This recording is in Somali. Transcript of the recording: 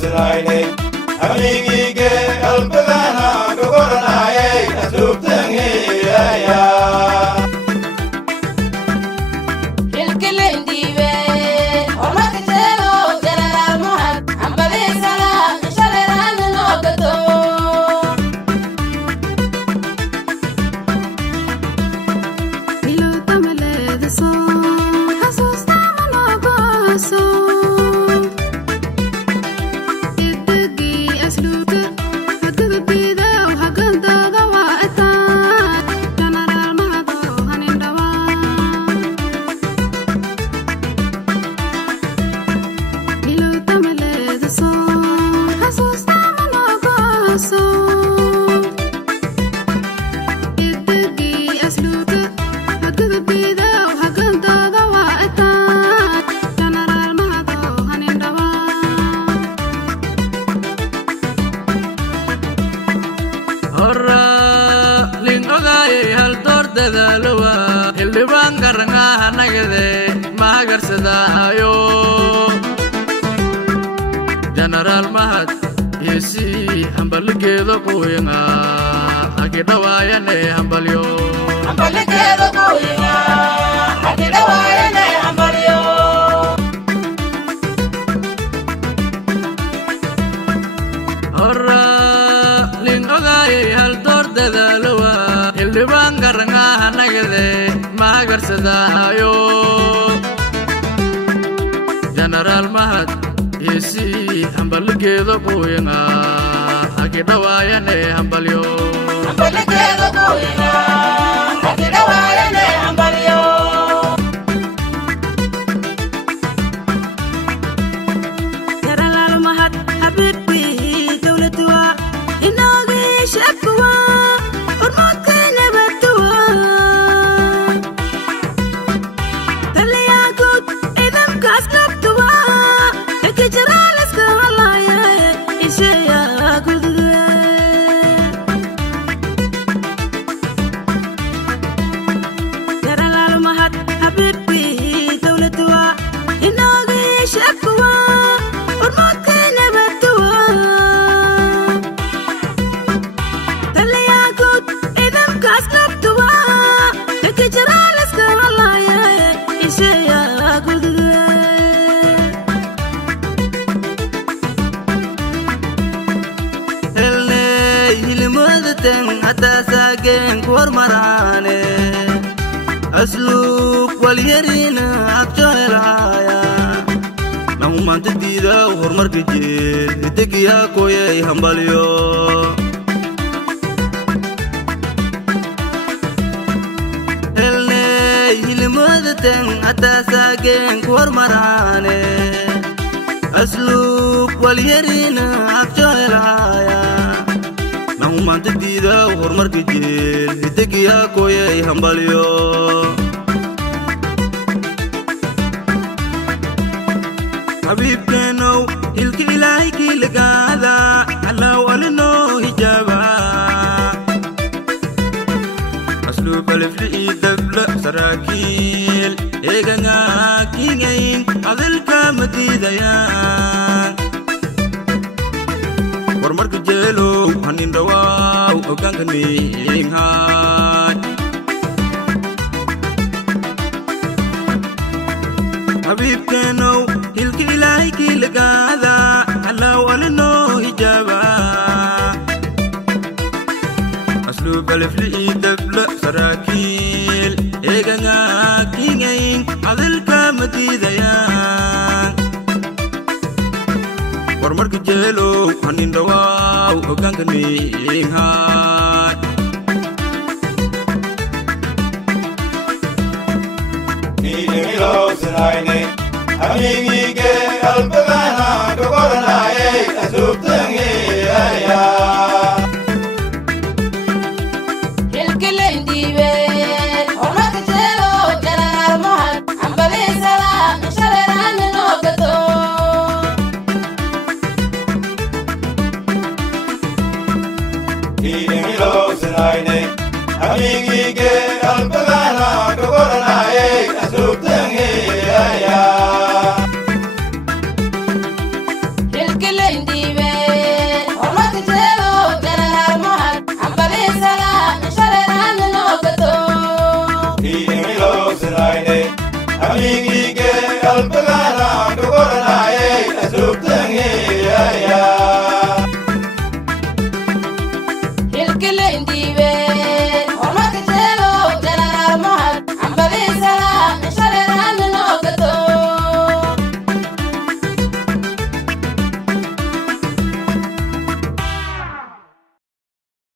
Siraine, Amigi ge Alpagana, Gogonaye, Asuptangi, Hilkilindiwe, Omakitelo, General Mohat, Ambali Salam, Shaleran Logato. Milo Tamale, the song, Hasusta Manogoso. General Mahat, Yesi, Hambalikedo Koyanga, Akidawayane, Hambalio. Hambalikedo Koyanga, Akidawayane, Hambalio. Horra, Linogay, Haltor de Dalua, Ilibangaranga, Nagade, Magarsadayo. General Mahat, Yesi, Hambalikedo Koyanga, Akidawayane, Hambalio. Hambalikedo Koyanga, Akidawayane, Hambalio. General Mahat, Habibi, Dawlatua, Inagi Shakwa, Urmakane Batua. Taliagut, Edam Kaskaptua. General Mahat, Habibi, Dawlatua, Inagi Shakwa, Urmakane Batua. Taliagut, Edam Kaskaptua. General Skalaya, Ishaya Good. Atasagen kormarane asluk walyarina abjoelaya naumante dida hormar kejil itegiya koye hambalyo elne hilmodaten atasagen kormarane asluk walyarina abjoelaya Mante dida hormar kejil itegiya koye hambalyo Habib keno ilki ilahi ki lagada Allah walino hijaba Aslu balifli dabla sarakil eganga kingain adil kamadidaya Hormar kejelo hanin dawaw ogang kaning hat Habib keno hilki ilahi ki lagada Allah walino hijaba Aslu balifli dabla sarakil eganga kingain adil kamadidaya Hormar kejelo hanin dawaw ogang kaning hat Nidemilo Siraine, Amigi ge Alpagana, Gogonaye, Asuptangi, Hilkilindiwe, Omakitelo, General Mohat, Ambali Salam, Shaleran Logato. Nidemilo Siraine, Amigi ge Alpagana, Gogonaye, Asuptangi, Hilkilindiwe. amigige albagana gogoranaye asubtange